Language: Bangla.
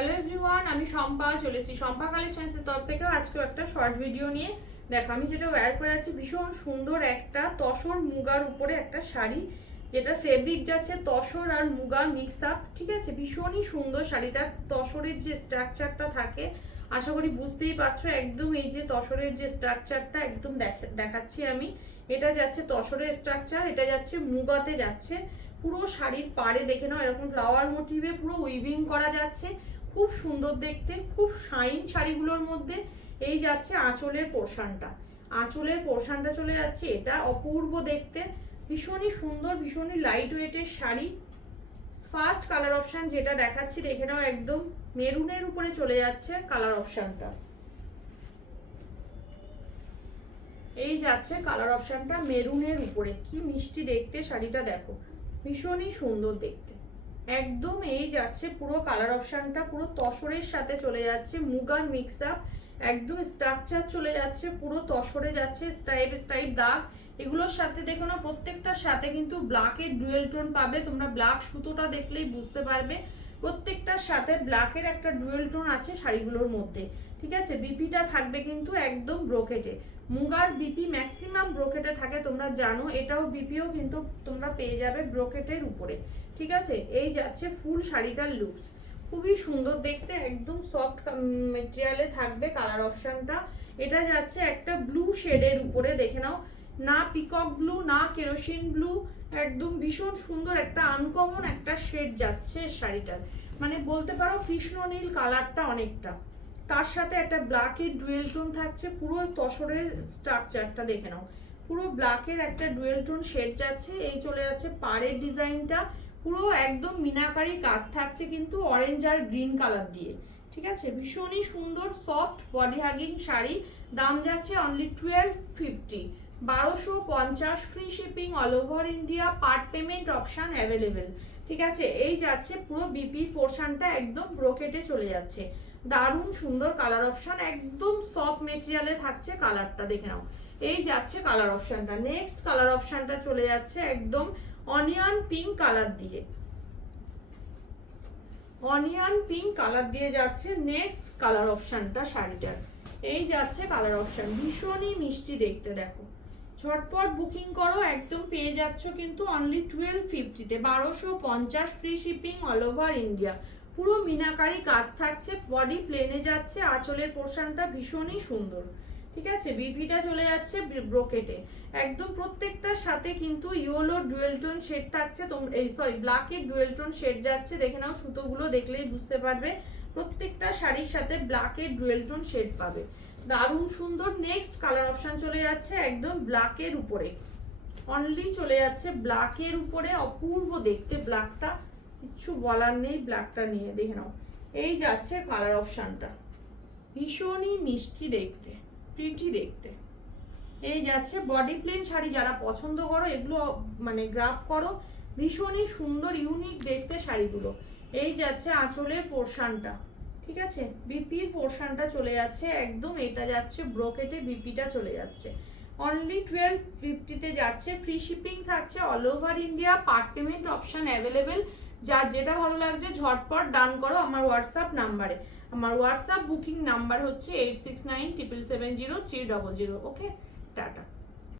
হ্যালো এভরিওয়ান, আমি শম্পা চলে এসেছি শম্পা কালেকশনসের তরফ থেকেও আজকেও একটা শর্ট ভিডিও নিয়ে। দেখো আমি যেটা ওয়্যার করে আছি ভীষণ সুন্দর একটা তসর মুগার উপরে একটা শাড়ি, যেটা ফেব্রিক যাচ্ছে তসর আর মুগার মিক্স আপ। ঠিক আছে, ভীষণই সুন্দর শাড়িটা। তসরের যে স্ট্রাকচারটা থাকে আশা করি বুঝতেই পারছো, একদম এই যে তসরের যে স্ট্রাকচারটা একদম দেখাচ্ছি আমি। এটা যাচ্ছে তসরের স্ট্রাকচার, এটা যাচ্ছে মুগাতে যাচ্ছে। পুরো শাড়ির পাড়ে দেখে নাও এরকম ফ্লাওয়ার মোটিভে পুরো উইভিং করা যাচ্ছে, খুব সুন্দর দেখতে, খুব শাইন শাড়িগুলোর মধ্যে। এই যাচ্ছে আঁচলের পোর্শনটা, আঁচলের পোর্শনটা চলে যাচ্ছে, এটা অপূর্ব দেখতে, ভীষণই সুন্দর, ভীষণই লাইট ওয়েটের শাড়ি। ফার্স্ট কালার অপশন যেটা দেখাচ্ছি দেখে নাও, একদম মেরুনের উপরে চলে যাচ্ছে কালার অপশনটা। এই যাচ্ছে কালার অপশনটা মেরুনের উপরে, কি মিষ্টি দেখতে শাড়িটা, দেখো ভীষণই সুন্দর দেখতে একদম। এই যাচ্ছে পুরো কালার অপশনটা পুরো তসরের সাথে চলে যাচ্ছে, মুগার মিক্স আপ, একদম স্ট্রাকচার চলে যাচ্ছে পুরো তসরে যাচ্ছে, স্টাইপ স্টাইপ দাগ এগুলোর সাথে দেখো না, প্রত্যেকটার সাথে কিন্তু ব্ল্যাকের ডুয়েল টোন পাবে তোমরা। ব্ল্যাক সুতোটা দেখলেই বুঝতে পারবে প্রত্যেকটার সাথে ব্ল্যাকের একটা ডুয়েল টোন আছে শাড়িগুলোর মধ্যে। ঠিক আছে, বিপিটা থাকবে কিন্তু একদম ব্রোকেটে। মুগার বিপি ম্যাক্সিমাম ব্রোকেটে থাকে তোমরা জানো, এটাও বিপিও কিন্তু তোমরা পেয়ে যাবে ব্রোকেটের উপরে। ঠিক আছে, এই যাচ্ছে ফুল শাড়িটার লুকস, খুবই সুন্দর দেখতে, একদম সফট মেটেরিয়ালে থাকবে কালার অপশনটা। এটা যাচ্ছে একটা ব্লু শেডের উপরে, দেখে নাও, না পিকক ব্লু না কেরোসিন ব্লু, একদম ভীষণ সুন্দর একটা আনকমন একটা শেড যাচ্ছে শাড়িটার, মানে বলতে পারো কৃষ্ণ নীল কালারটা অনেকটা। তার সাথে একটা ব্ল্যাকের ডুয়েল টোন থাকছে, পুরো তসরের স্ট্রাকচারটা দেখে নাও, পুরো ব্ল্যাকের একটা ডুয়েল টোন শেড যাচ্ছে। এই চলে যাচ্ছে পাড়ের ডিজাইনটা, পুরো একদম মিনাকারি কাজ থাকছে কিন্তু অরেঞ্জ আর গ্রিন কালার দিয়ে। ঠিক আছে, ভীষণই সুন্দর সফট বডি হাগিং শাড়ি। দাম যাচ্ছে only 1250, 1250, free shipping all over India, part payment option available. ঠিক আছে, এই যাচ্ছে পুরো বিপি পোর্শনটা একদম ব্রোকেটে চলে যাচ্ছে, দারুণ সুন্দর কালার অপশন, একদম সফট মেটেরিয়ালে থাকছে কালারটা দেখে নাও। এই যাচ্ছে কালার অপশনটা, নেক্সট কালার অপশনটা চলে যাচ্ছে একদম অনিয়ন পিঙ্ক কালার দিয়ে, অনিয়ন পিঙ্ক কালার দিয়ে যাচ্ছে নেক্সট কালার অপশনটা শাড়িটার। এই যাচ্ছে কালার অপশন, ভীষণই মিষ্টি দেখতে, দেখো ঝটপট বুকিং করো, একদম পেয়ে যাচ্ছ কিন্তু অনলি 1250-তে, 1250, free shipping all over India. পুরো মিনাকারি কাজ থাকছে, বডি প্লেনে যাচ্ছে, আঁচলের পোর্শনটা ভীষণই সুন্দর। ঠিক আছে, বিপিটা চলে যাচ্ছে ব্রোকেটে, একদম প্রত্যেকটার সাথে কিন্তু ইয়েলো ডুয়েল টোন শেড থাকছে, ব্ল্যাকের ডুয়েল টোন শেড যাচ্ছে, দেখে নাও সুতোগুলো দেখলেই বুঝতে পারবে প্রত্যেকটা শাড়ির সাথে ব্ল্যাকের ডুয়েল টোন শেড পাবে, দারুণ সুন্দর। নেক্সট কালার অপশন চলে যাচ্ছে একদম ব্ল্যাকের উপরে, অনলি চলে যাচ্ছে ব্ল্যাকের উপরে, অপূর্ব দেখতে ব্ল্যাকটা, কিচ্ছু বলার নেই ব্ল্যাকটা নিয়ে, দেখে নাও। এই যাচ্ছে কালার অপশনটা, ভীষণই মিষ্টি দেখতে, প্রিটি দেখতে। এই যাচ্ছে বডি প্লেন শাড়ি যারা পছন্দ করো এগুলো মানে গ্রাফ করো, ভীষণই সুন্দর ইউনিক দেখতে শাড়িগুলো। এই যাচ্ছে আঁচলের পোর্শনটা, ঠিক আছে, বিপির পোর্শনটা চলে যাচ্ছে একদম, এটা যাচ্ছে ব্রোকেটে, বিপিটা চলে যাচ্ছে অনলি 1250-তে যাচ্ছে, ফ্রি শিপিং থাকছে all over India, part payment option available. যার যেটা ভালো লাগছে ঝটপট ডান করো আমার হোয়াটসঅ্যাপ নাম্বারে। আমার হোয়াটসঅ্যাপ বুকিং নাম্বার হচ্ছে 8697770300। ওকে, টাটা।